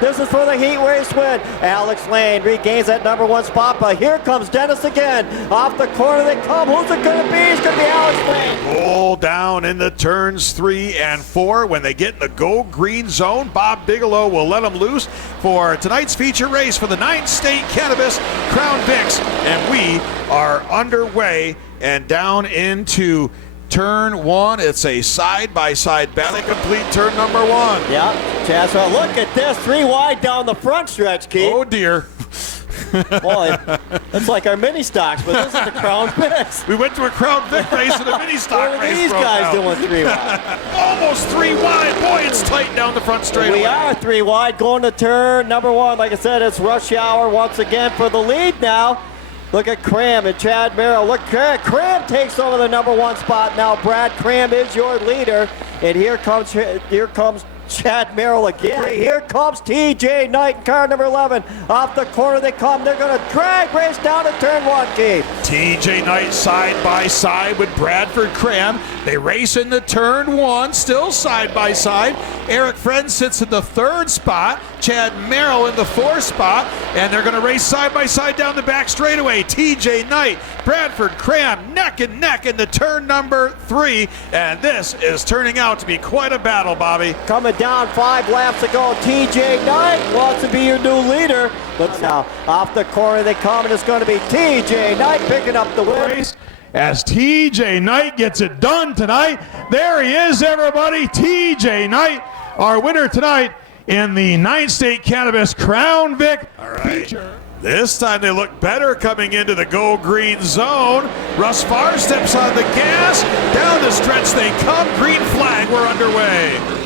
This is for the heat race win. Alex Lane regains that number 1 spot, but here comes Dennis again. Off the corner they come. Who's it going to be? It's going to be Alex Lane. Pull down in the turns 3 and 4. When they get in the go green zone, Bob Bigelow will let them loose for tonight's feature race for the 9th State Cannabis Crown Vics. And we are underway and down into turn 1. It's a side-by-side battle. Complete turn number 1. Yeah, Chaz, well, look at this. 3 wide down the front stretch, Keith. Oh, dear. Boy, it's like our mini stocks, but this is the Crown Vics. We went to a Crown Vic race and a mini stock race. What are these guys doing 3 wide? Almost 3 wide. Boy, it's tight down the front straightaway. We are 3 wide going to turn number 1. Like I said, it's rush hour once again for the lead now. Look at Cram and Chad Merrill. Look, Cram takes over the number 1 spot now. Brad Cram is your leader. And here comes Chad Merrill again. Here comes TJ Knight in car number 11. Off the corner they come. They're going to drag race down to turn 1, Keith. TJ Knight side by side with Bradford Cram. They race into turn 1, still side by side. Eric Friend sits in the 3rd spot. Chad Merrill in the 4th spot. And they're going to race side by side down the back straightaway. TJ Knight, Bradford Cram neck and neck in the turn number 3. And this is turning out to be quite a battle, Bobby. Coming down 5 laps to go. TJ Knight wants to be your new leader. But now off the corner they come, and it's going to be TJ Knight picking up the win. As TJ Knight gets it done tonight. There he is, everybody. TJ Knight, our winner tonight in the 9th State Cannabis Crown Vic feature. This time they look better coming into the go green zone. Russ Farr steps on the gas. Down the stretch they come. Green flag, we're underway.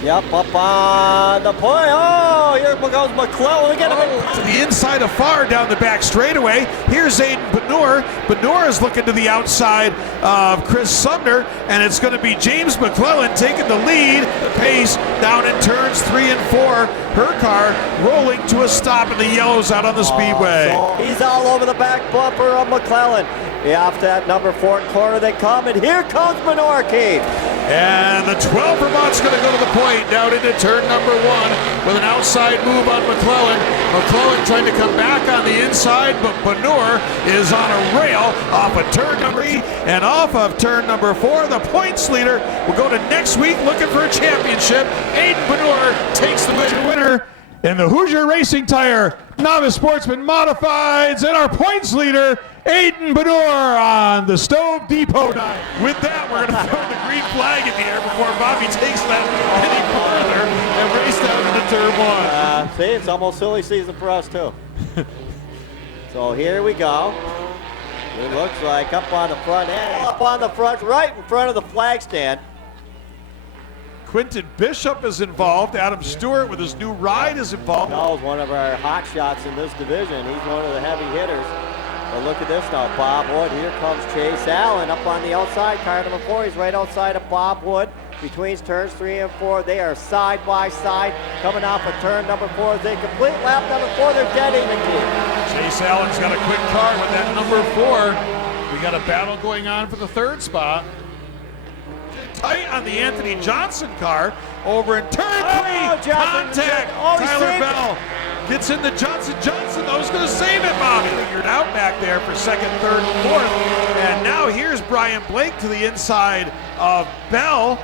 Yep, up on the point. Oh, here goes McClellan. We get him to the inside of Farr down the back straightaway. Here's Aiden Benoure. Benoure is looking to the outside of Chris Sumner, and it's going to be James McClellan taking the lead. The pace down in turns 3 and 4. Her car rolling to a stop in the yellows out on the Speedway. So he's all over the back bumper of McClellan. Off that number 4 corner they come, and here comes Benoure, Keith. And the 12 Vermont's going to go to the point down into turn number 1 with an outside move on McClellan. McClellan trying to come back on the inside, but Benoure is on a rail off of turn number 3 and off of turn number 4. The points leader will go to next week looking for a championship. Aiden Benoure takes the winner in the Hoosier Racing Tire Novice Sportsman Modifieds, and our points leader, Aiden Benoure on the Stove Depot night. With that, we're going to throw the green flag in the air before Bobby takes that any further and race down into turn 1. See, it's almost silly season for us, too. So here we go. It looks like up on the front end, up on the front, right in front of the flag stand. Quentin Bishop is involved. Adam Stewart with his new ride is involved. Bell's one of our hot shots in this division. He's one of the heavy hitters. But look at this now, Bob Wood. Here comes Chase Allen up on the outside. Car number 4, he's right outside of Bob Wood. Between turns 3 and 4, they are side by side. Coming off of turn number 4 as they complete lap number 4. They're dead even. Chase Allen's got a quick car with that number 4. We got a battle going on for the 3rd spot. Tight on the Anthony Johnson car over in turn 3. Contact. Tyler Bell gets into Johnson. I was going to save it, Bobby. Figured out back there for 2nd, 3rd, and 4th. And now here's Brian Blake to the inside of Bell.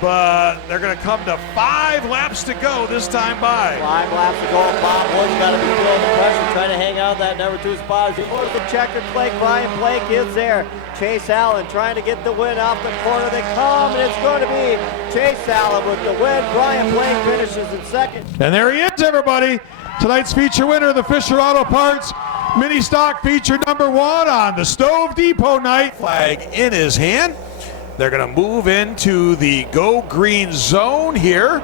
But they're going to come to 5 laps to go this time by. 5 laps to go. Bob Wood's got to be feeling the pressure, trying to hang out that number 2 spot. As he goes to checkered flag, Brian Blake is there. Chase Allen trying to get the win off the corner. They come, and it's going to be Chase Allen with the win. Brian Blake finishes in 2nd. And there he is, everybody. Tonight's feature winner, the Fisher Auto Parts Mini Stock feature number 1 on the Stove Depot night. Flag in his hand. They're going to move into the go green zone here,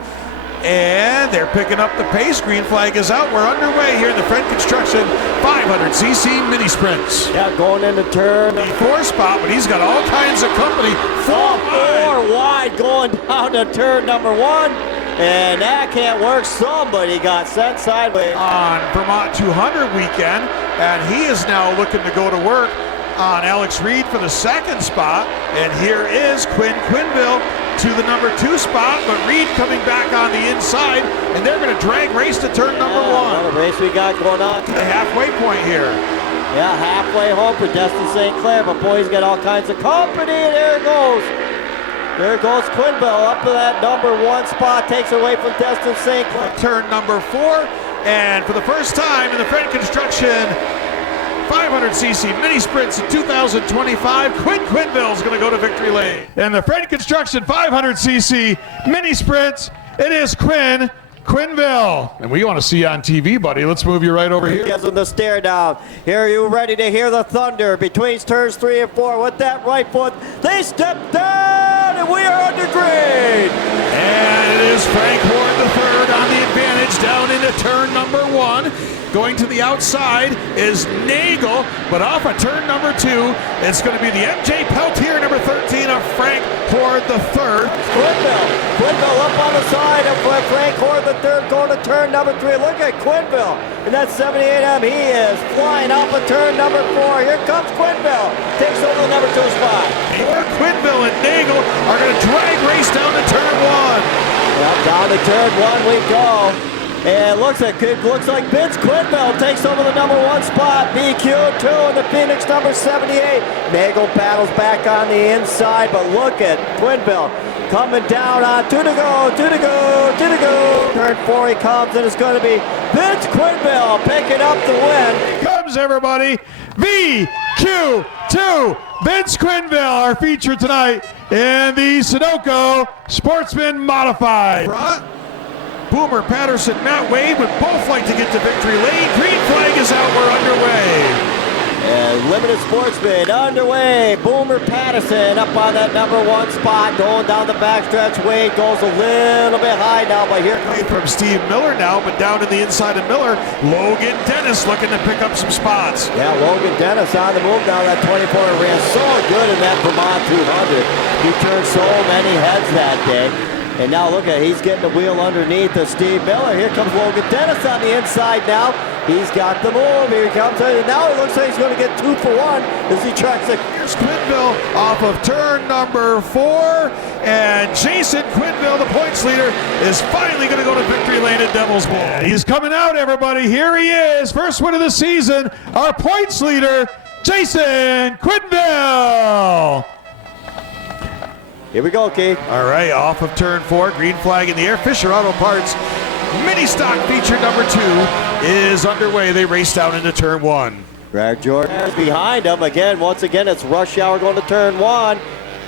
and they're picking up the pace. Green flag is out. We're underway here in the Fred Construction 500cc mini sprints. Yeah, going into turn the 4th spot, but he's got all kinds of company. 4 wide going down to turn number 1. And that can't work. Somebody got sent sideways. On Vermont 200 weekend, and he is now looking to go to work on Alex Reed for the 2nd spot. And here is Quinn Quenneville to the number 2 spot, but Reed coming back on the inside, and they're going to drag race to turn number 1. What a race we got going on. The halfway point here. Yeah, halfway home for Destin St. Clair, but boy, he's got all kinds of company. There it goes. There goes Quenneville up to that number 1 spot, takes it away from Destin St. Clair. Turn number 4, and for the first time in the Fred Construction 500cc mini sprints in 2025, Quenneville is going to go to victory lane. And the Fred Construction 500cc mini sprints, it is Quenneville. And we want to see you on TV, buddy. Let's move you right over here. Gives him the stare down. Here, are you ready to hear the thunder between turns 3 and 4? With that right foot, they step down, and we are under green. And it is Frank Horn III on the advantage down into turn number 1. Going to the outside is Nagel, but off of turn number 2, it's going to be the MJ Peltier, number 13 of Frank Horn III. Quenneville up on the side of Frank Horn III going to turn number 3. Look at Quenneville in that 78M. He is flying off of turn number 4. Here comes Quenneville. Takes over the number 2 spot. Quenneville and Nagel are going to drag race down to turn 1. Yep, down to turn 1 we go. And looks like Vince Quenneville takes over the number 1 spot. BQ2 in the Phoenix number 78. Nagel battles back on the inside, but look at Quenneville coming down on 2 to go. Turn 4 he comes, and it's going to be Vince Quenneville picking up the win. Here comes everybody. VQ2. Vince Quenneville, our feature tonight in the Sunoco Sportsman Modified. Boomer Patterson, Matt Wade would both like to get to victory lane. Green flag is out, we're underway. And Limited Sportsman underway. Boomer Patterson up on that number 1 spot, going down the backstretch. Wade goes a little bit high now, but here comes From Steve Miller now, but down to the inside of Miller, Logan Dennis looking to pick up some spots. Yeah, Logan Dennis on the move now. That 24 ran so good in that Vermont 200. He turned so many heads that day. And now look at, he's getting the wheel underneath of Steve Miller. Here comes Logan Dennis on the inside now. He's got the move. Here he comes. And now it looks like he's going to get 2 for 1 as he tries to. Here's Quenneville off of turn number 4. And Jason Quenneville, the points leader, is finally going to go to victory lane at Devil's Bowl. Yeah, he's coming out, everybody. Here he is. First win of the season. Our points leader, Jason Quenneville. Here we go, Keith. All right, off of turn 4, green flag in the air. Fisher Auto Parts mini stock feature number 2 is underway. They race down into turn 1. Brad Jordan is behind him again. Once again, it's rush hour going to turn 1.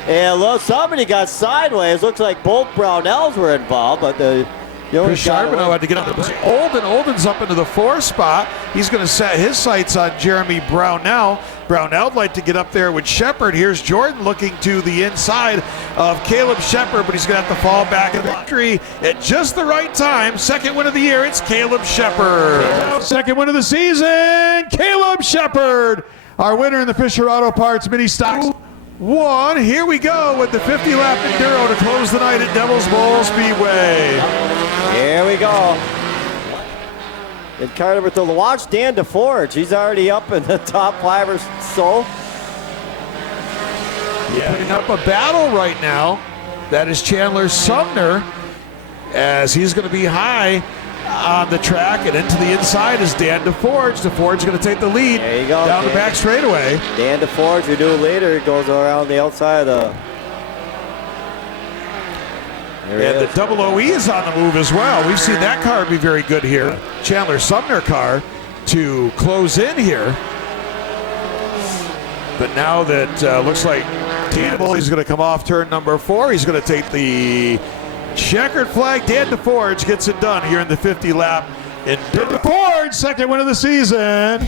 And look, somebody got sideways. Looks like both Brownells were involved, but Chris Charbonneau had to get up. Olden's up into the 4 spot. He's going to set his sights on Jeremy Brownell. Brownell would like to get up there with Shepard. Here's Jordan looking to the inside of Kaleb Shepard, but he's going to have to fall back in victory at just the right time. Second win of the year, it's Kaleb Shepard. Second win of the season, Kaleb Shepard, our winner in the Fisher Auto Parts mini stocks. 1. Here we go with the 50-lap Enduro to close the night at Devil's Bowl Speedway. Here we go. And Carter to watch Dan Desforges. He's already up in the top 5 or so. Yeah. Putting up a battle right now. That is Chandler Sumner, as he's going to be high on the track, and into the inside is Dan Desforges. Desforges going to take the lead. There you go, down the back straightaway. Dan Desforges, your new leader, goes around the outside of the. And the double OE is on the move as well. We've seen that car be very good here. Chandler Sumner car to close in here. But now that looks like Campbell, he's going to come off turn number 4. He's going to take the checkered flag. Dan Desforges gets it done here in the 50 lap. Desforges, second win of the season.